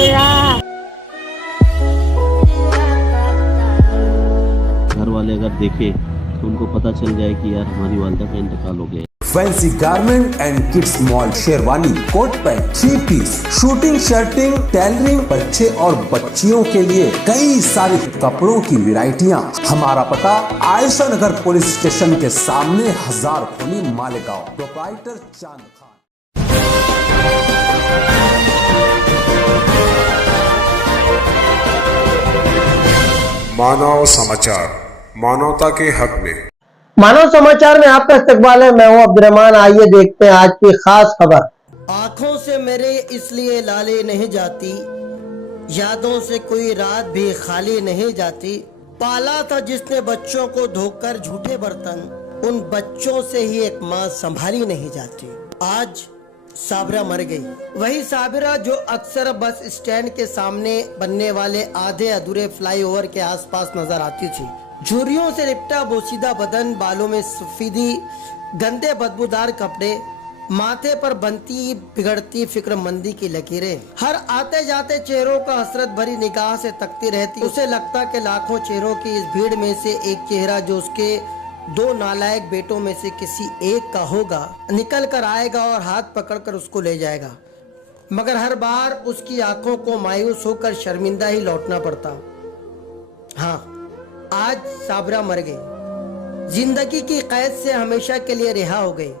साबिरा। घर वाले अगर देखे तो उनको पता चल जाए कि यार हमारी वालदा का इंतकाल हो गया। Fancy garment and kids mall, sherwani, coat pant, three piece, suiting, shirting, tailoring, बच्चे और बच्चियों के लिए कई सारे कपड़ों की वैरायटियां। हमारा पता आयशा नगर पुलिस स्टेशन के सामने, हजार खोली, मालेगांव। प्रोप्राइटर चांद खान। मानव समाचार, मानवता के हक में। मानव समाचार में आपका इस्तकबाल है। मैं हूं अब्दुर्रहमान। आइए देखते हैं आज की खास खबर। आंखों से मेरे इसलिए लाले नहीं जाती, यादों से कोई रात भी खाली नहीं जाती। पाला था जिसने बच्चों को धोकर झूठे बर्तन, उन बच्चों से ही एक माँ संभाली नहीं जाती। आज साबिरा मर गई, वही साबिरा जो अक्सर बस स्टैंड के सामने बनने वाले आधे अधूरे फ्लाईओवर के आसपास नजर आती थी। झुर्रियों से लिपटा बोसीदा बदन, बालों में सफेदी, गंदे बदबूदार कपड़े, माथे पर बनती बिगड़ती फिक्रमंदी की लकीरें, हर आते जाते चेहरों का हसरत भरी निगाह से तकती रहती। उसे लगता कि लाखों चेहरों की इस भीड़ में से एक चेहरा जो उसके दो नालायक बेटों में से किसी एक का होगा, निकल कर आएगा और हाथ पकड़कर उसको ले जाएगा। मगर हर बार उसकी आंखों को मायूस होकर शर्मिंदा ही लौटना पड़ता। हाँ, आज साबिरा मर गई, जिंदगी की कैद से हमेशा के लिए रिहा हो गई,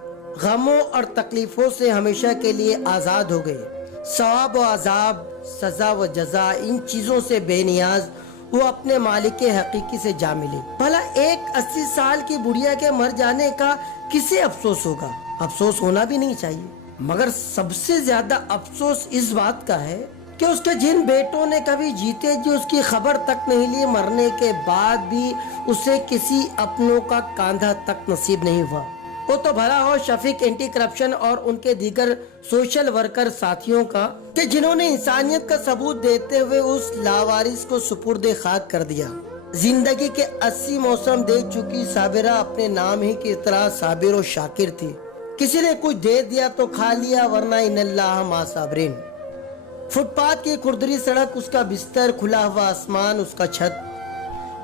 गमों और तकलीफों से हमेशा के लिए आजाद हो गई। सवाब व अजाब, सजा व जजा, इन चीजों से बेनियाज वो अपने मालिक के हकीकी से जा मिली। भला एक 80 साल की बुढ़िया के मर जाने का किसे अफसोस होगा? अफसोस होना भी नहीं चाहिए, मगर सबसे ज्यादा अफसोस इस बात का है कि उसके जिन बेटों ने कभी जीते जी उसकी खबर तक नहीं ली, मरने के बाद भी उसे किसी अपनों का कांधा तक नसीब नहीं हुआ। वो तो भला हो शफीक एंटी करप्शन और उनके दीगर सोशल वर्कर साथियों का, कि जिन्होंने इंसानियत का सबूत देते हुए उस लावारिस को सुपुर्दे खाक कर दिया। जिंदगी के 80 मौसम देख चुकी साबिरा अपने नाम ही की तरह साबिर और शाकिर थी। किसी ने कुछ दे दिया तो खा लिया, वरना इन्नल्लाह मा साबिरीन। फुटपाथ की खुरदरी सड़क, उसका बिस्तर, खुला हुआ आसमान, उसका छत,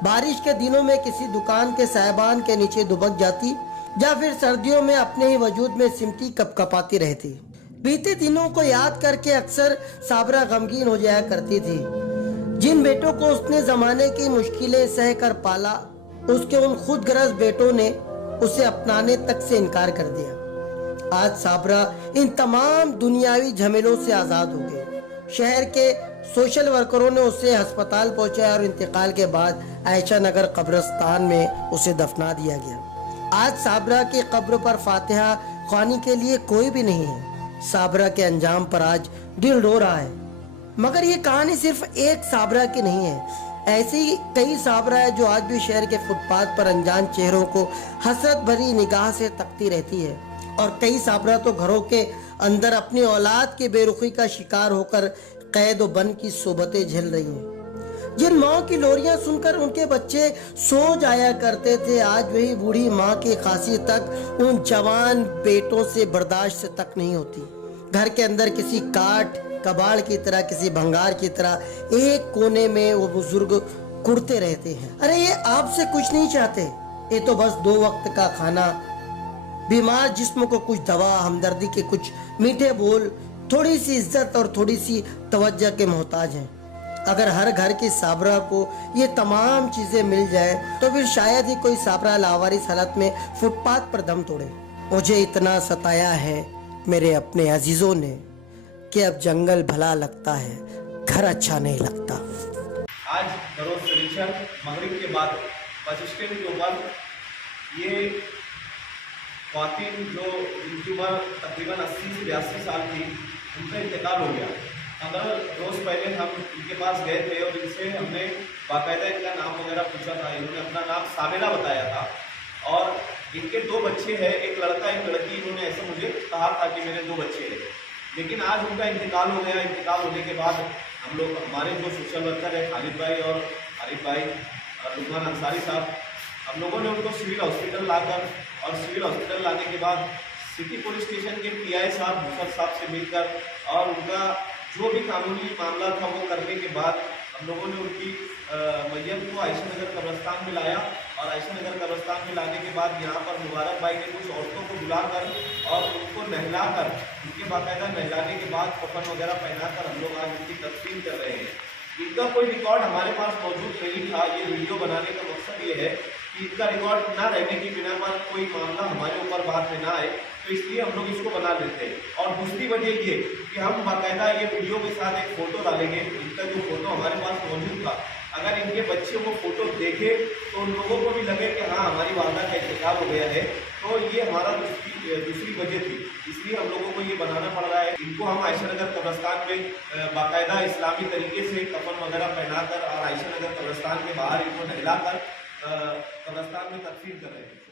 बारिश के दिनों में किसी दुकान के साइबान के नीचे दुबक जाती, या फिर सर्दियों में अपने ही वजूद में सिमटी कपकपाती रहती। बीते दिनों को याद करके अक्सर साबिरा गमगीन हो जाया करती थी। जिन बेटों को उसने जमाने की मुश्किलें सह कर पाला, उसके उन खुदगर्ज बेटों ने उसे अपनाने तक से इनकार कर दिया। आज साबिरा इन तमाम दुनियावी झमेलों से आजाद हो गई। शहर के सोशल वर्करों ने उसे अस्पताल पहुंचाया और इंतकाल के बाद आयशा नगर कब्रिस्तान में उसे दफना दिया गया। आज साबिरा की कब्र पर फातिहा ख्वानी के लिए कोई भी नहीं है। साबिरा के अंजाम पर आज दिल रो रहा है। मगर ये कहानी सिर्फ एक साबिरा की नहीं है, ऐसी कई साबिरा है जो आज भी शहर के फुटपाथ पर अनजान चेहरों को हसरत भरी निगाह से तकती रहती है। और कई साबिरा तो घरों के अंदर अपनी औलाद की बेरुखी का शिकार होकर कैद व बंद की सोबतें झेल रही हैं। जिन माँ की लोरियां सुनकर उनके बच्चे सो जाया करते थे, आज वही बूढ़ी माँ की खांसी तक उन जवान बेटों से बर्दाश्त तक नहीं होती। घर के अंदर किसी काट कबाड़ की तरह, किसी भंगार की तरह एक कोने में वो बुजुर्ग कुड़ते रहते हैं। अरे ये आपसे कुछ नहीं चाहते, ये तो बस 2 वक्त का खाना, बीमार जिस्म को कुछ दवा, हमदर्दी के कुछ मीठे बोल, थोड़ी सी इज्जत और थोड़ी सी तवज्जो के मोहताज हैं। अगर हर घर की साबिरा को ये तमाम चीजें मिल जाए तो फिर शायद ही कोई साबिरा लावारिस हालत में फुटपाथ पर दम तोड़े। मुझे इतना सताया है मेरे अपने अजीजों ने कि अब जंगल भला लगता है, घर अच्छा नहीं लगता। आज बरोज शनिचर मगरिब के बाद बस स्टैंड के ऊपर ये ख्वातीन जो जिनकी उम्र तकरीबन 80 से 82 साल थी, उनका इंतकाल हो गया। 15 रोज़ पहले हम इनके पास गए थे और इनसे हमने बाकायदा इनका नाम वगैरह पूछा था। इन्होंने अपना नाम साबिरा बताया था और इनके 2 बच्चे हैं, एक लड़का एक लड़की। इन्होंने ऐसा मुझे कहा था कि मेरे 2 बच्चे हैं, लेकिन आज उनका इंतकाल हो गया। इंतकाल होने के बाद हम लोग, हमारे जो सोशल वर्कर है खालिद भाई और आरिफ भाई और लुकमान अंसारी साहब, हम लोगों ने उनको सिविल हॉस्पिटल लाकर, और सिविल हॉस्पिटल लाने के बाद सिटी पुलिस स्टेशन के PI साहब मुसर साहब से मिलकर और उनका जो भी कानूनी मामला था वो करने के बाद हम लोगों ने उनकी मैयत को आयशा नगर कब्रिस्तान में लाया और आयशा नगर कब्रिस्तान में लाने के बाद यहाँ पर मुबारक भाई ने कुछ औरतों को बुलाकर और उनको नहलाकर, उनके बाकायदा नहलाने के बाद कफन वगैरह पहनाकर हम लोग आज उनकी तदफीन कर रहे हैं। इनका कोई रिकॉर्ड हमारे पास मौजूद नहीं था। ये वीडियो बनाने का मकसद ये है कि इनका रिकॉर्ड ना रहने की बिना पर कोई मामला हमारे ऊपर बात में ना आए, तो इसलिए हम लोग इसको बना लेते हैं। और दूसरी वजह ये कि हम बाकायदा ये वीडियो के साथ एक फ़ोटो डालेंगे। इनका जो फ़ोटो हमारे पास मौजूद था, अगर इनके बच्चे वो फ़ोटो देखे तो उन लोगों को भी लगे कि हाँ हमारी वालदा का इंतकाल हो गया है। तो ये हमारा दूसरी वजह थी, इसलिए हम लोगों को ये बनाना पड़ रहा है। इनको हम आयशा नगर कब्रिस्तान में बाकायदा इस्लामी तरीके से कफन वगैरह पहनाकर और आयशा नगर कब्रिस्तान के बाहर इनको नहलाकर कब्रिस्तान में तदफीन कर रहे हैं।